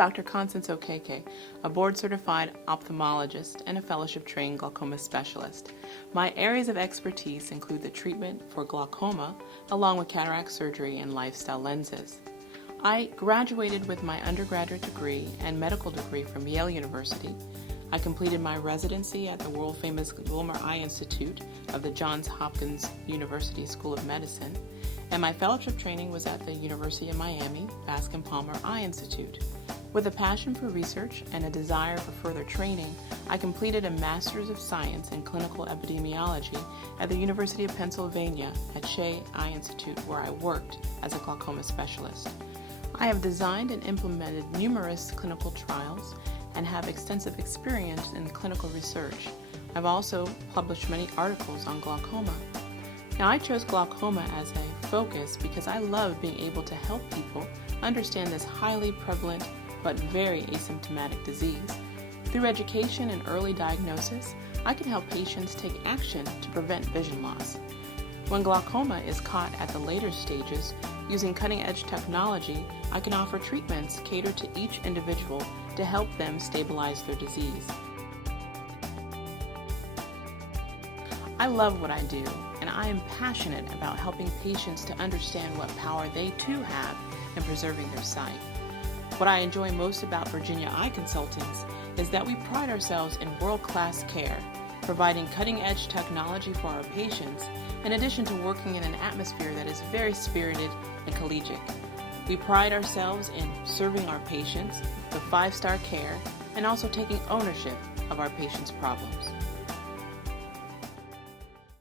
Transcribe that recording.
Dr. Constance Okeke, a board-certified ophthalmologist and a fellowship-trained glaucoma specialist. My areas of expertise include the treatment for glaucoma, along with cataract surgery and lifestyle lenses. I graduated with my undergraduate degree and medical degree from Yale University. I completed my residency at the world-famous Wilmer Eye Institute of the Johns Hopkins University School of Medicine, and my fellowship training was at the University of Miami Bascom Palmer Eye Institute. With a passion for research and a desire for further training, I completed a Master's of Science in Clinical Epidemiology at the University of Pennsylvania at Shea Eye Institute, where I worked as a glaucoma specialist. I have designed and implemented numerous clinical trials and have extensive experience in clinical research. I've also published many articles on glaucoma. Now, I chose glaucoma as a focus because I love being able to help people understand this highly prevalent but very asymptomatic disease. Through education and early diagnosis, I can help patients take action to prevent vision loss. When glaucoma is caught at the later stages, using cutting-edge technology, I can offer treatments catered to each individual to help them stabilize their disease. I love what I do, and I am passionate about helping patients to understand what power they too have in preserving their sight. What I enjoy most about Virginia Eye Consultants is that we pride ourselves in world-class care, providing cutting-edge technology for our patients, in addition to working in an atmosphere that is very spirited and collegiate. We pride ourselves in serving our patients with 5-star care and also taking ownership of our patients' problems.